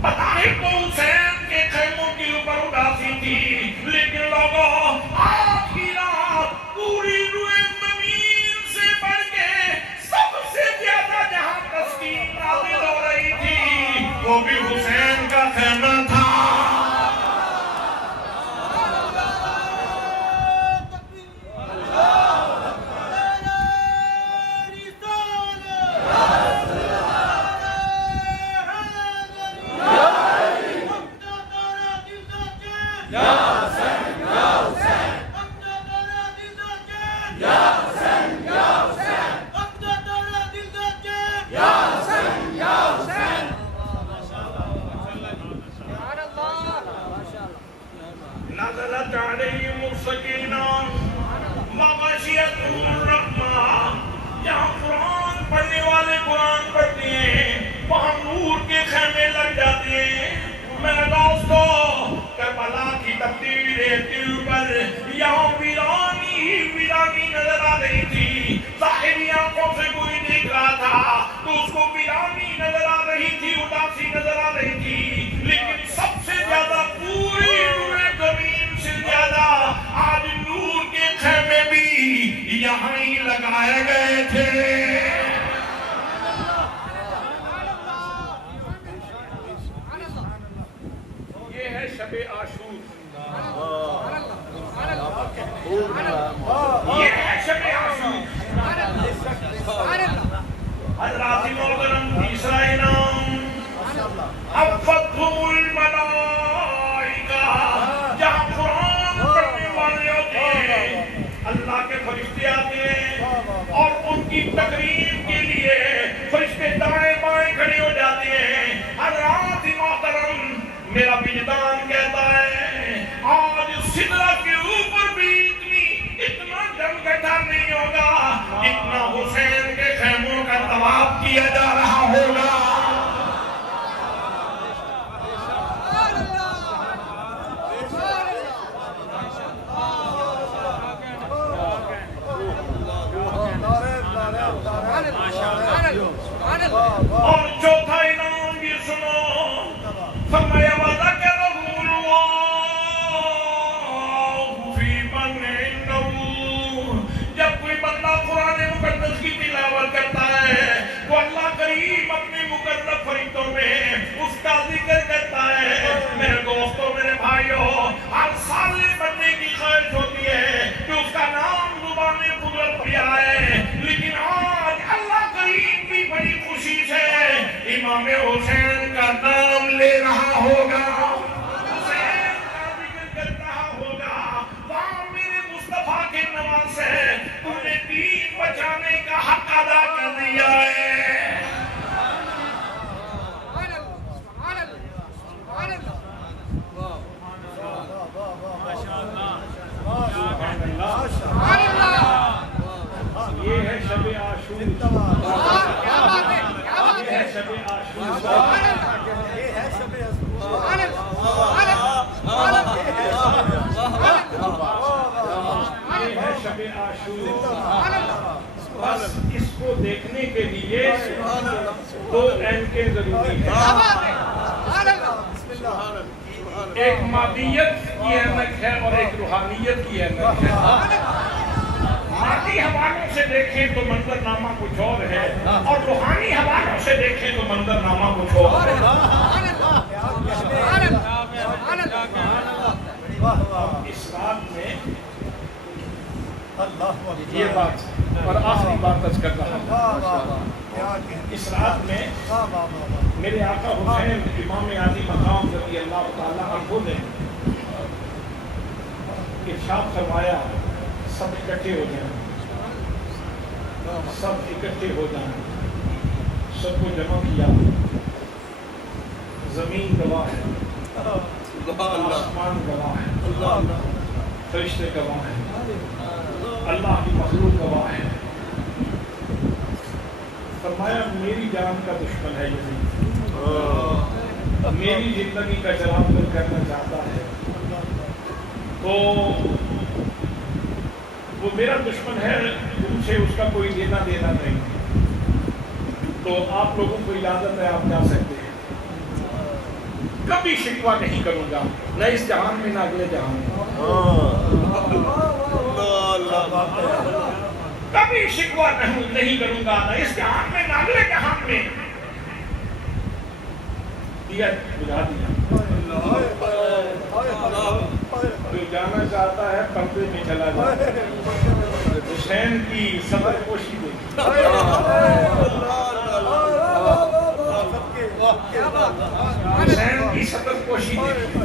بظاہر تو حسین کے خیموں کے اوپر اداسی تھی, لیکن لوگوں آج کی رات پوری روئے زمین سے بڑھ کے سب سے زیادہ جہاں تسکین نازل ہو رہی تھی وہ بھی حسین کا خیمہ تھا. نزلت علیہم السکینہ وغشیتہم الرحمہ, جہاں قرآن پڑھنے والے قرآن پڑھتے ہیں وہاں نور کے خیمے لگ جاتے ہیں. میرے دوستو, کربلا کی تبدیل کے اوپر یہاں ویرانی ہی ویرانی نظر آ رہی تھی. ظاہری آنکھوں سے کوئی دیکھ رہا تھا تو اس کو ویرانی نظر آ رہی تھی, اداسی نظر آ رہی تھی, لیکن سب سے زیادہ پوری زمین سے زیادہ آج نور کے خیمے بھی یہاں ہی لگائے گئے تھے. یہ ہے شب عاشور, یہ ہے شب عاشور. حضرات محترم تیسرا انعام حفتھم الملائکہ، جہاں قرآن پڑھنے والے ہوتے ہیں اللہ کے فرشتے آتے ہیں اور ان کی تقریم کے لیے فرشتے دائیں بائیں کھڑے ہو جاتے ہیں۔ حضرات محترم میرا وجدان کہتا ہے آج سدرہ کے اوپر بھی اتنا جمگٹا نہیں ہوگا جتنا حسین کے خیموں کا طواف کیا جا رہا ہوگا۔ اور چوتھا انعام بھی سنو، فرمایا وَذَكَرَهُ اللَّهُ فِي مَنْ عِنْدَهُ، جب کوئی بندہ قرآن مقدس کی تلاوت کرتا ہے تو اللہ کریم اپنے مقرب فرشتوں میں اس کا ذکر کرتا ہے۔ میرے دوستوں، میرے بھائیوں، ہر صالح بننے کی خواہش ہوتی ہے کہ اس کا نام زبان قدرت پہ آئے، لیکن آج اللہ کریم بھی بڑی خوشی سے امام حسین کا نام لے رہا ہوگا، حسین کا ذکر کر رہا ہوگا۔ وہاں میرے مصطفیٰ کے نواسے تو نے دین بچانے کا حق ادا کر دیا ہے۔ یہ ہے شب عاشور، یہ ہے شب عاشور، یہ ہے شب عاشور۔ بس اس کو دیکھنے کے لیے دو اینکیں ضروری ہیں، ایک مادیت کی اینک ہے اور ایک روحانیت کی اینک ہے۔ مادی حوالوں سے دیکھیں تو منظرنامہ کچھ اور ہے اور روحانی حوالوں سے دیکھیں تو منظرنامہ کچھ اور ہے۔ اس رات میں یہ بات اور آخری بات تج کر رہا ہوں، اس رات میں میرے آقا حسین امام عالی مقام رضی اللہ تعالیٰ عنہ نے ارشاد فرمایا سب اکٹھے ہو جائیں، سب اکٹھے ہو جائیں، سب کو جمع کیا، زمین گواہ ہے، آسمان گواہ ہے، فرشتے گواہ ہیں، اللہ کی مخلوق گواہ ہے۔ فرمایا میری جان کا دشمن ہے یزید، میری زندگی کا جلال کرنا چاہتا ہے تو وہ میرا دشمن ہے، ان سے اس کا کوئی لینا دینا نہیں، تو آپ لوگوں کو اجازت ہے آپ جا سکتے ہیں۔ کبھی شکوہ نہیں کروں گا، نہ اس جہان میں نہ اگلے جہان میں، کبھی شکوہ نہیں کروں گا، نہ اس جہان میں نہ اگلے جہان میں۔ دیا بجھا دیا، جو جانا چاہتا ہے پردے میں چلا جائے، حسین کی صدر پوشی دیکھی، حسین کی صدر پوشی دیکھی،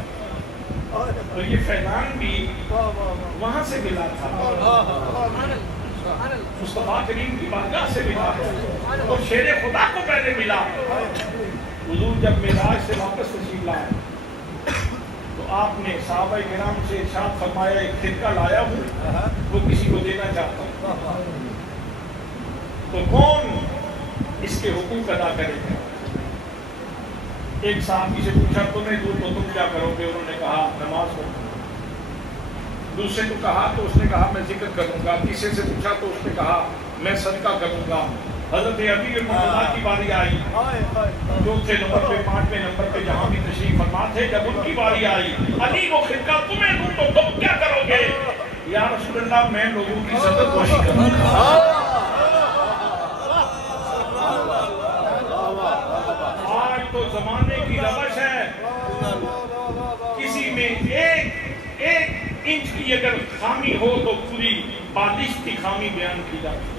اور یہ فیضان بھی وہاں سے ملا تھا، مصطفیٰ کریم کی بارگاہ سے ملا اور شیر خدا کو پہلے ملا۔ حضور جب معراج سے واپس تشریف لائے تو آپ نے صحابہ کرام سے ارشاد فرمایا ایک خرقہ لایا ہوں وہ کسی کو دینا چاہتا ہوں، تو کون اس کے حقوق ادا کرے گا؟ ایک صحابی سے پوچھا تمہیں دوں تو تم کیا کرو گے؟ انہوں نے کہا نماز پڑھوں۔ دوسرے کو کہا تو اس نے کہا میں ذکر کروں گا۔ تیسرے سے پوچھا تو اس نے کہا میں صدقہ کروں گا۔ حضرت علی المعلا کی باری آئی، چوتھے نمبر پہ، پانچویں نمبر پہ جہاں بھی تشریف فرما تھے، جب ان کی باری آئی علی وہ خرقہ تمہیں دوں تو تم کیا کرو گے؟ یا رسول اللہ میں لوگوں کی صدر پوشی کروں گا۔ آج تو زمانے کی روش ہے، کسی میں ایک انچ کی اگر خامی ہو تو پوری بالش کی خامی بیان کی جاتی ہے۔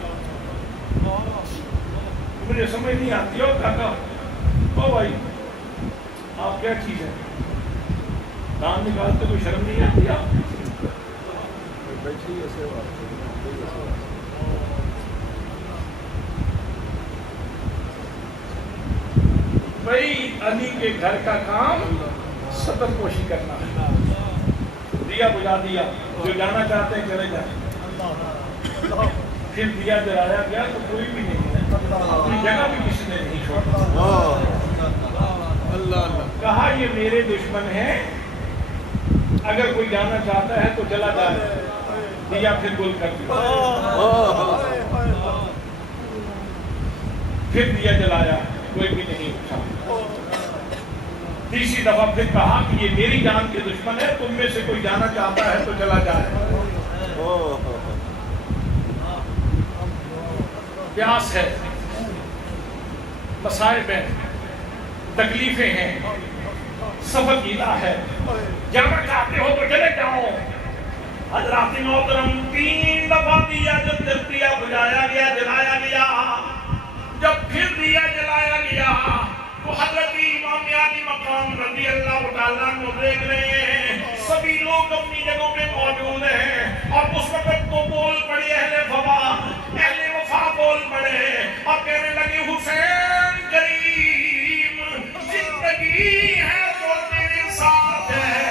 مجھے سمجھ نہیں آتی ہو کہا او بھائی آپ کیا چیز ہے دان نکالتے کوئی شرم نہیں آتی آپ بھائی علی کے گھر کا کام سطر پوشی کرنا ہے دیا بجھا دیا جو جانا چاہتے ہیں چلے جائیں پھر دیا جلایا گیا تو کوئی بھی نہیں ہے اپنی جگہ بھی کسی نے نہیں چھوڑا کہا یہ میرے دشمن ہیں اگر کوئی جانا چاہتا ہے تو چلا جائے دیا پھر گل کر دیا پھر دیا جلایا کوئی بھی نہیں اٹھا تیسری دفعہ پھر کہا کہ یہ میری جان کے دشمن ہے تم میں سے کوئی جانا چاہتا ہے تو چلا جائے پیاس ہے مصائب ہیں تکلیفیں ہیں سفر گیلا ہے جانا چاہتے ہو تو چلے جاؤ حضرات محترم 3 دفعہ دیا جب دیا بجھایا گیا جلایا گیا جب پھر دیا جلایا گیا تو حضرت امام علی مقام رضی اللہ تعالیٰ عنہ دیکھ رہے ہیں سبھی لوگ اپنی جگہوں پہ موجود ہیں اور اس وقت تو بول پڑے اہل وفا بول پڑے اور کہنے لگے حسین کریم زندگی ہے تو تیرے ساتھ ہے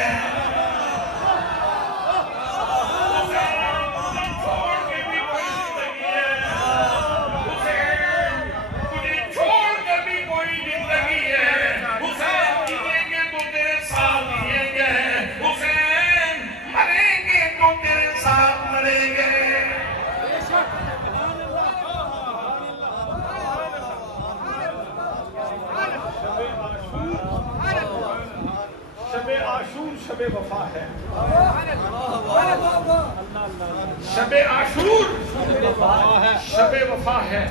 شب وفا ہے شب عاشور شب وفا ہے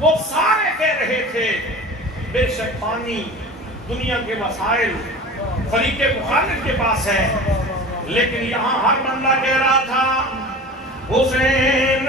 وہ سارے کہہ رہے تھے بے شک پانی دنیا کے مسائل فریق مخالف کے پاس ہے لیکن یہاں ہر بندہ کہہ رہا تھا حسین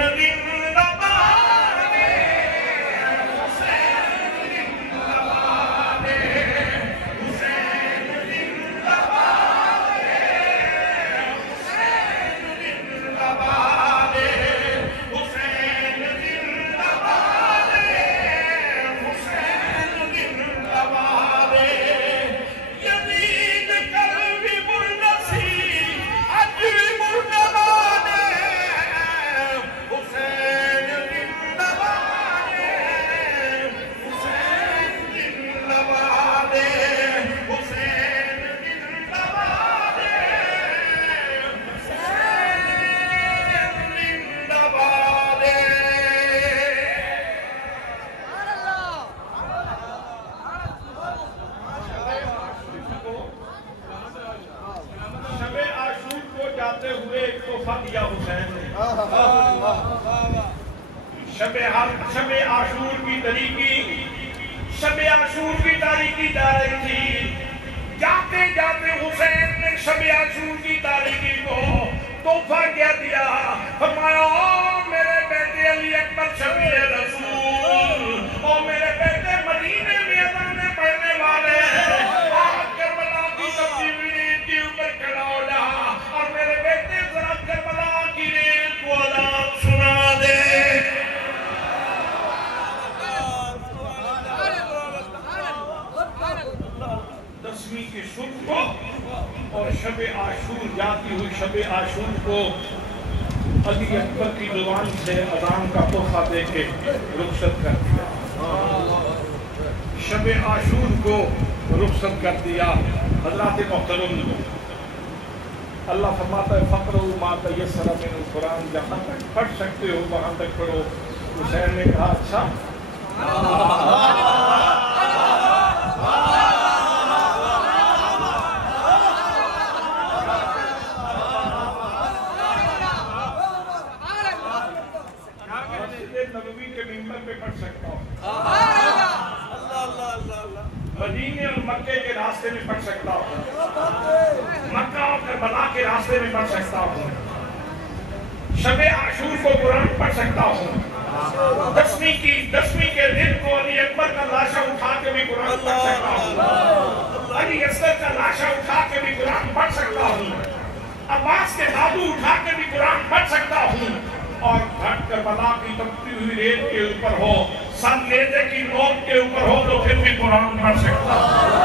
شب عاشور کی تاریخی شب عاشور کی تاریخی جا رہی تھی جاتے جاتے حسین نے شب عاشور کی تاریخی کو تحفہ کیا دیا فرمایا میرے بیٹے علی اکبر شبیر رسول اور میرے بیٹے مدینے میں اذانیں پڑھنے والے آج کربلا کی تبدیلی کے اوپر کھڑا ہو جا اور میرے بیٹے ذرا کربلا کی ریل کو اذان سنا دے کی صبح کو اور شب عاشور جاتی ہوئی شب عاشور کو علی اکبر کی زبان سے اذان کا تحفہ دے کے رخصت کر دیا شب عاشور کو رخصت کر دیا حضرات محترم اللہ فرماتا ہے فقروا ما تیسر من القرآن جہاں تک پڑھ سکتے ہو وہاں تک پڑھو حسین نے کہا اچھا نبوی کے ممبر پہ پڑھ سکتا ہوں مدینے اور مکے کے راستے میں پڑھ سکتا ہوں مکہ اور کربلا کے راستے میں پڑھ سکتا ہوں شب عاشور کو قرآن پڑھ سکتا ہوں دسویں کے دن کو علی اکبر کا لاشا اٹھا کے بھی قرآن پڑھ سکتا ہوں، علی اصغر کا لاشا اٹھا کے بھی قرآن پڑھ سکتا ہوں، عباس کے دادو اٹھا کے بھی قرآن پڑھ سکتا ہوں، اور گھٹ کربلا کی تپتی ہوئی ریت کے اوپر ہو، سن نیزے کی نوک کے اوپر ہو تو پھر بھی قرآن پڑھ سکتا ہوں۔